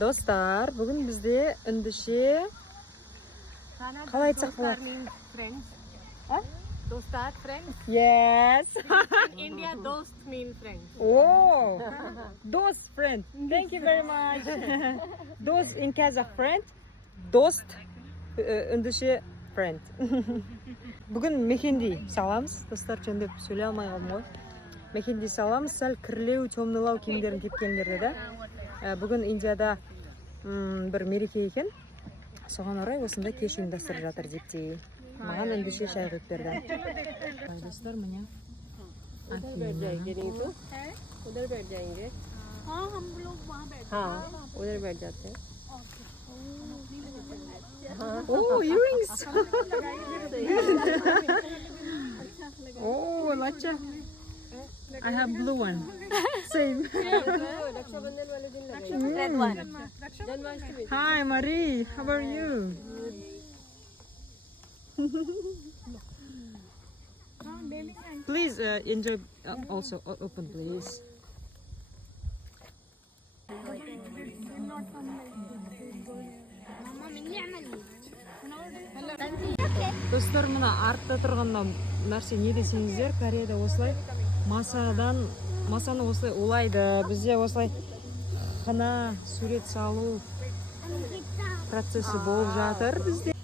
Dostlar, bugün bizde ündüşe қалай айтсақ болады? Dostlar, friends. Yes. In India, dost mean friends. Oh, dost friend. Thank you very much. Dost in Kazakh friend. Dost ündüşe friend. Bugün mehindi саламыз. Достар, жөндеп сөйлей алмай қалдым ғой. Мехинди саламыз, сәл кірлеу, темнылау киімдерін кипкендерді да. Бүгін Индияда бір мереке екен. Соған орай осында кеш ұйымдастырып жатыр дептей. Маған үндіше шай құйып берді. Достар, міне. उधर बैठ जाएंगे नहीं तो उधर बैठ जाएंगे हाँ हम लोग वहाँ बैठे हाँ उधर बैठ जाते हैं Oh, earrings. Oh, lacha. I have blue one. Same. Rakshabandhan वाले दिन लगेगा Janmashtami Hi, Marie. How are you? Please enjoy. Also open, please. Достар, мына артта тұрған нәрсе не десеңіздер, Кореяда осылай масаны осылай улайды. Бізде осылай қына сурет салу процесі болып жатыр бізде.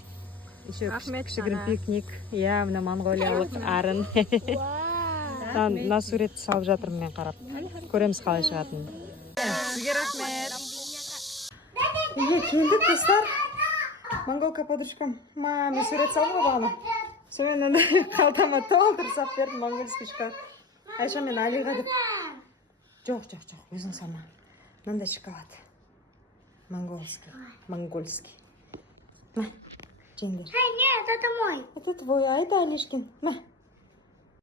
Еще кішігірім пикник. Я мына монғолиялық арын. На сурет салып жатырмын мен қарап. Көреміз қалай шығатынын. Сізге рахмет. Үйге келдік, достар. Монголка подружкам. Мен сурет салдым ғой бағана. Сонымен қалтама толтырып салып бердім, моңғольский шоколад. Айша мен Алиға деп. Жоқ, өзің салма. Мынандай шоколад. Монгольский. На, жеңдер. Нет, это мой. Это твой, а это Алишкин. На.